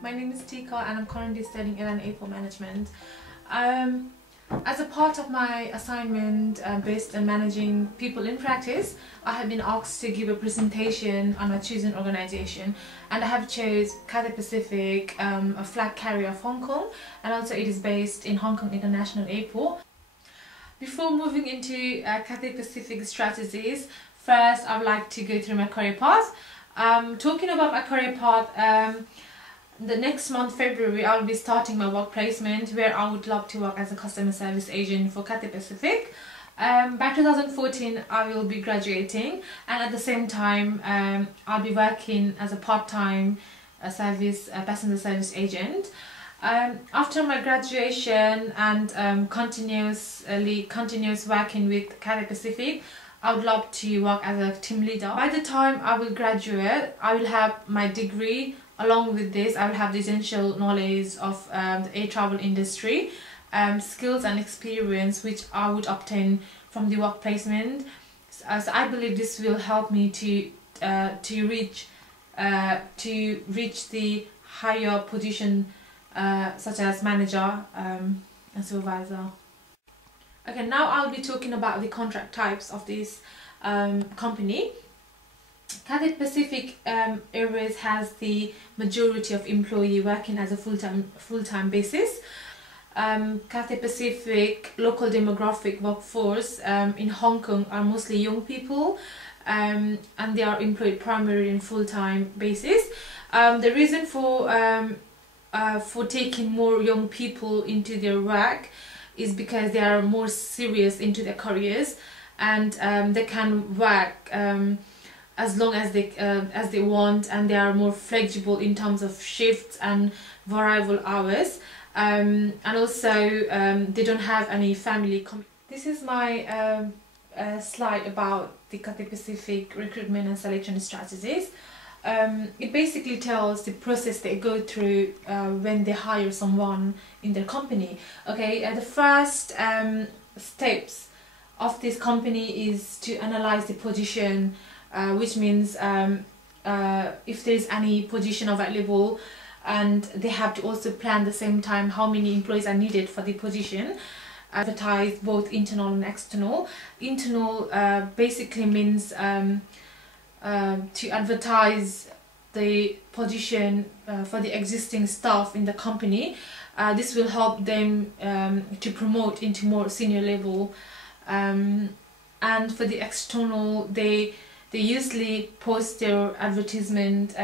My name is Tika and I'm currently studying Airport Management. As a part of my assignment based on managing people in practice, I have been asked to give a presentation on my chosen organisation, and I have chose Cathay Pacific, a flag carrier of Hong Kong, and also it is based in Hong Kong International Airport. Before moving into Cathay Pacific strategies, first I would like to go through my career path. Talking about my career path, the next month, February, I'll be starting my work placement where I would love to work as a customer service agent for Cathay Pacific. By 2014, I will be graduating, and at the same time, I'll be working as a part-time passenger service agent. After my graduation and continuous working with Cathay Pacific, I would love to work as a team leader. By the time I will graduate, I will have my degree. Along with this, I will have the essential knowledge of the air travel industry, skills and experience which I would obtain from the work placement. So I believe this will help me to reach the higher position such as manager and supervisor. Okay, now I'll be talking about the contract types of this company. Cathay Pacific Airways has the majority of employee working as a full-time basis. Cathay Pacific local demographic workforce in Hong Kong are mostly young people, and they are employed primarily in full-time basis. The reason for taking more young people into their work is because they are more serious into their careers, and they can work as long as they want, and they are more flexible in terms of shifts and variable hours, and also they don't have any family. This is my slide about the Cathay Pacific recruitment and selection strategies. It basically tells the process they go through when they hire someone in their company. Okay, the first steps of this company is to analyze the position, which means if there is any position available, and they have to also plan at the same time how many employees are needed for the position. Advertise both internal and external. Internal basically means to advertise the position for the existing staff in the company. This will help them to promote into more senior level. And for the external, they usually post their advertisement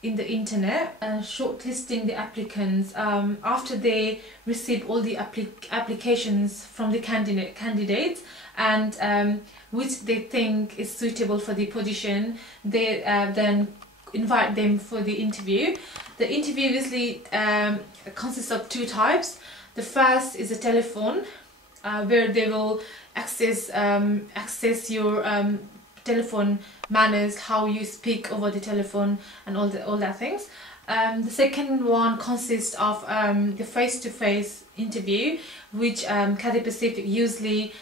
in the internet, shortlisting the applicants after they receive all the applications from the candidates, and which they think is suitable for the position. They then invite them for the interview. The interview usually consists of two types. The first is a telephone, where they will access your telephone manners, how you speak over the telephone, and all that things. The second one consists of the face-to-face interview, which Cathay Pacific usually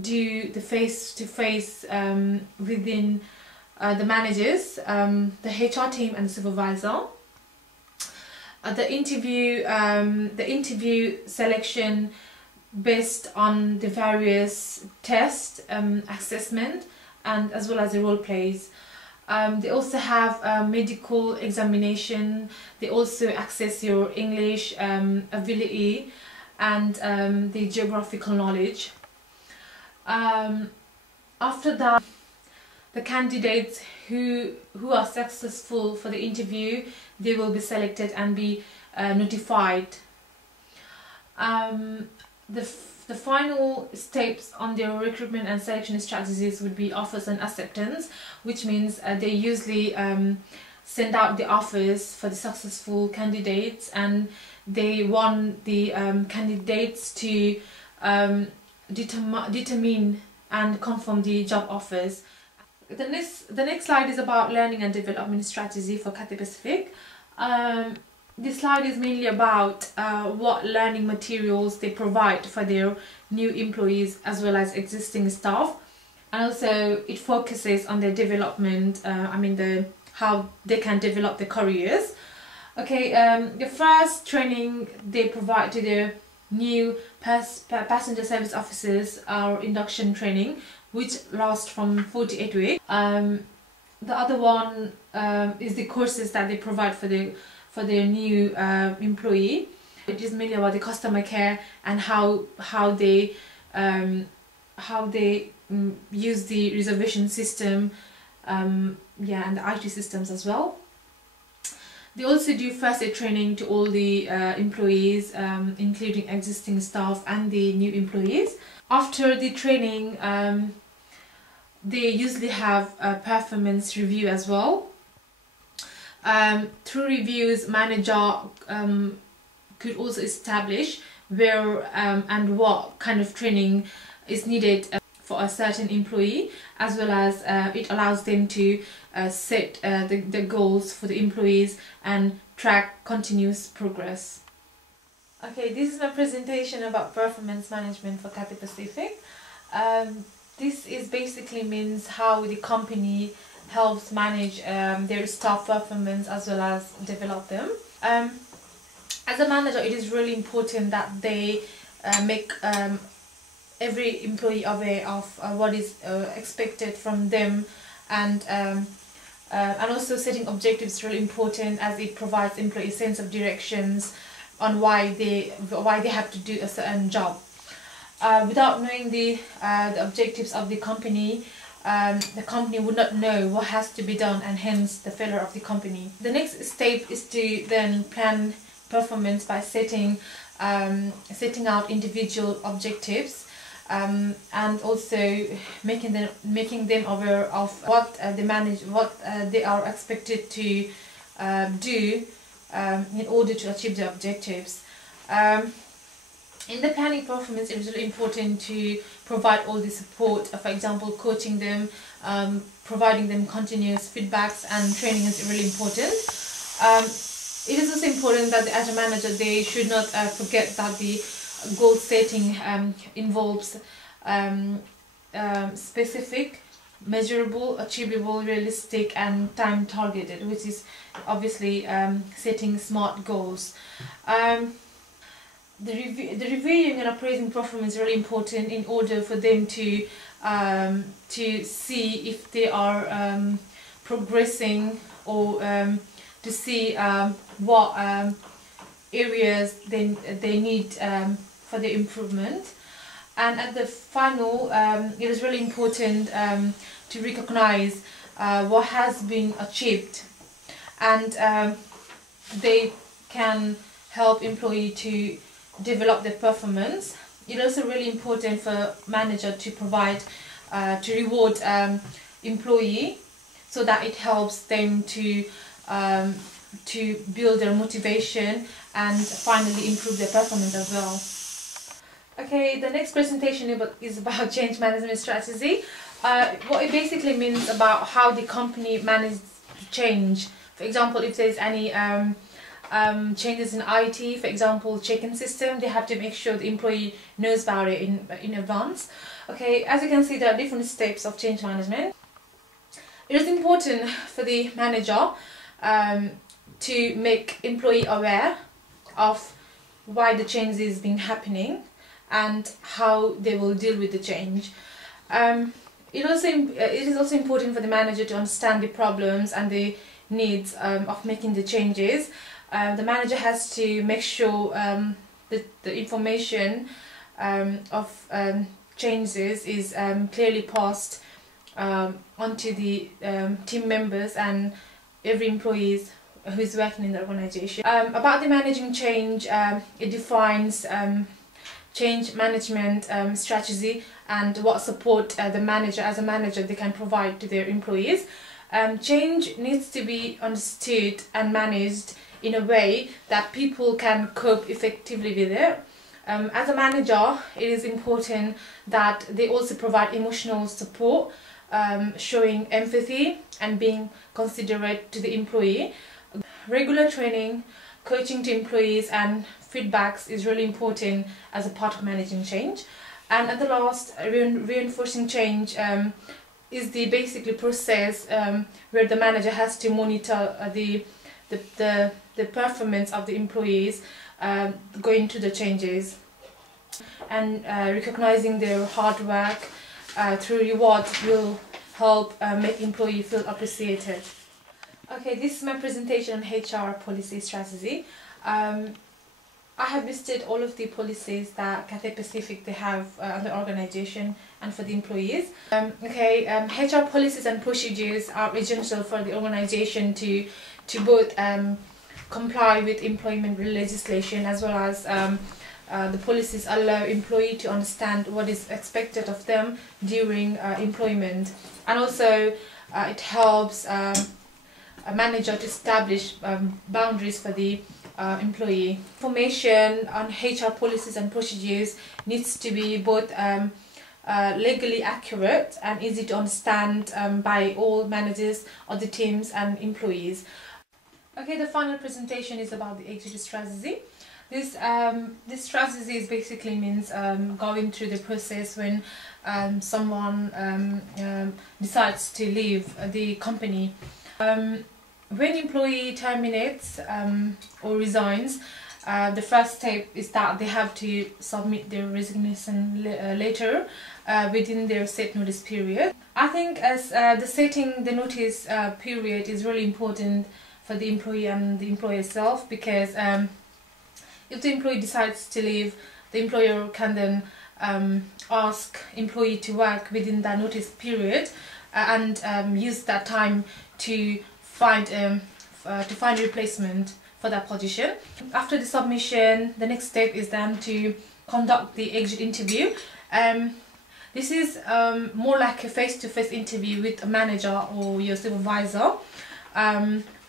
do the face-to-face within the managers, the HR team, and the supervisor. The interview selection based on the various tests, assessment, and as well as the role plays. They also have medical examination. They also access your English ability and the geographical knowledge. After that, the candidates who are successful for the interview, they will be selected and be notified. The final steps on their recruitment and selection strategies would be offers and acceptance, which means they usually send out the offers for the successful candidates, and they want the candidates to determine and confirm the job offers. The next slide is about learning and development strategy for Cathay Pacific. This slide is mainly about what learning materials they provide for their new employees as well as existing staff, and also it focuses on their development, how they can develop their careers. Okay, the first training they provide to the new passenger service officers are induction training, which lasts from 48 weeks. The other one is the courses that they provide for the new employee. It is mainly about the customer care and how they use the reservation system, yeah, and the IT systems as well. They also do first aid training to all the employees, including existing staff and the new employees. After the training, they usually have a performance review as well. Through reviews, manager could also establish where and what kind of training is needed for a certain employee, as well as it allows them to set the goals for the employees and track continuous progress. Okay, this is my presentation about performance management for Cathay Pacific. This is basically means how the company helps manage their staff performance as well as develop them. As a manager, it is really important that they make every employee aware of what is expected from them, and also setting objectives is really important, as it provides employees sense of directions on why they have to do a certain job. Without knowing the objectives of the company would not know what has to be done, and hence the failure of the company. The next step is to then plan performance by setting out individual objectives, and also making them aware of what they are expected to do in order to achieve the objectives. In the planning performance, it is really important to provide all the support. For example, coaching them, providing them continuous feedbacks, and training is really important. It is also important that as a manager, they should not forget that the goal setting involves specific, measurable, achievable, realistic, and time targeted, which is obviously setting smart goals. The reviewing and appraising performance is really important in order for them to see if they are progressing, or to see what areas they need for the improvement. And at the final, it is really important to recognize what has been achieved, and they can help employee to develop their performance. It is also really important for manager to provide to reward employee, so that it helps them to build their motivation and finally improve their performance as well. Okay, the next presentation is about change management strategy. What it basically means about how the company manages change. For example, if there's any changes in IT, for example, check-in system, they have to make sure the employee knows about it in advance. Okay, as you can see, there are different steps of change management. It is important for the manager to make employee aware of why the change is being happening and how they will deal with the change. It is also important for the manager to understand the problems and the needs of making the changes. The manager has to make sure that the information of changes is clearly passed onto the team members and every employee who is working in the organization. About the managing change, it defines change management strategy and what support the manager, as a manager, they can provide to their employees. Change needs to be understood and managed in a way that people can cope effectively with it. As a manager, it is important that they also provide emotional support, showing empathy and being considerate to the employee. Regular training, coaching to employees and feedbacks is really important as a part of managing change. And at the last, reinforcing change is the basically process where the manager has to monitor the the performance of the employees going through the changes, and recognizing their hard work through reward will help make employee feel appreciated. Okay, this is my presentation on HR policy strategy. I have listed all of the policies that Cathay Pacific they have on the organization and for the employees. HR policies and procedures are essential for the organization to both comply with employment legislation, as well as the policies allow employee to understand what is expected of them during employment, and also it helps a manager to establish boundaries for the employee. Information on HR policies and procedures needs to be both legally accurate and easy to understand by all managers of the teams and employees. Okay, the final presentation is about the exit strategy. This strategy is basically means going through the process when someone decides to leave the company. When employee terminates or resigns, the first step is that they have to submit their resignation letter within their set notice period. I think as the setting the notice period is really important for the employee and the employer itself, because if the employee decides to leave, the employer can then ask employee to work within that notice period and use that time to find a replacement for that position. After the submission, the next step is then to conduct the exit interview. This is more like a face-to-face interview with a manager or your supervisor,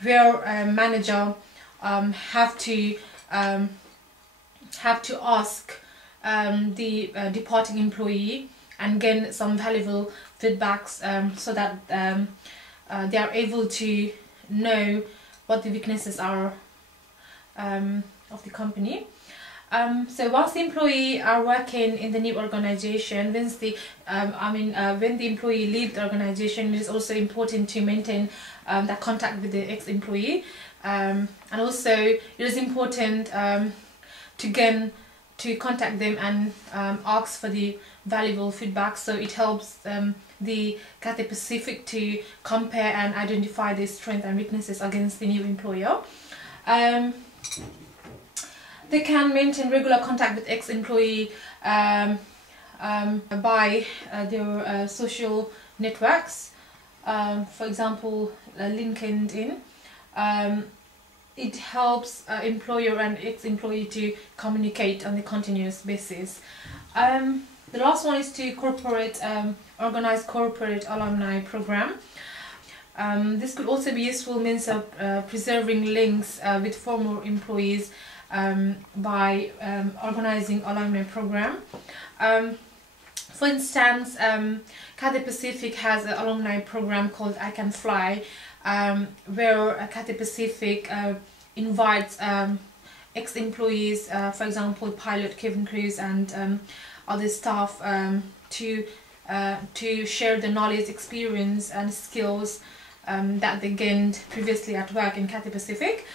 where a manager have to ask the departing employee and gain some valuable feedbacks, so that they are able to know what the weaknesses are of the company. So once the employee are working in the new organization, when the employee leaves the organization, it is also important to maintain that contact with the ex-employee, and also it is important to contact them and ask for the valuable feedback, so it helps the Cathay Pacific to compare and identify the strengths and weaknesses against the new employer. They can maintain regular contact with ex-employee by their social networks, for example LinkedIn. It helps employer and ex-employee to communicate on a continuous basis. The last one is to organize corporate alumni program. This could also be useful means of preserving links with former employees by organizing alumni program. For instance, Cathay Pacific has an alumni program called I Can Fly, where Cathay Pacific invites ex-employees, for example pilot, cabin crews and other staff, to share the knowledge, experience and skills that they gained previously at work in Cathay Pacific.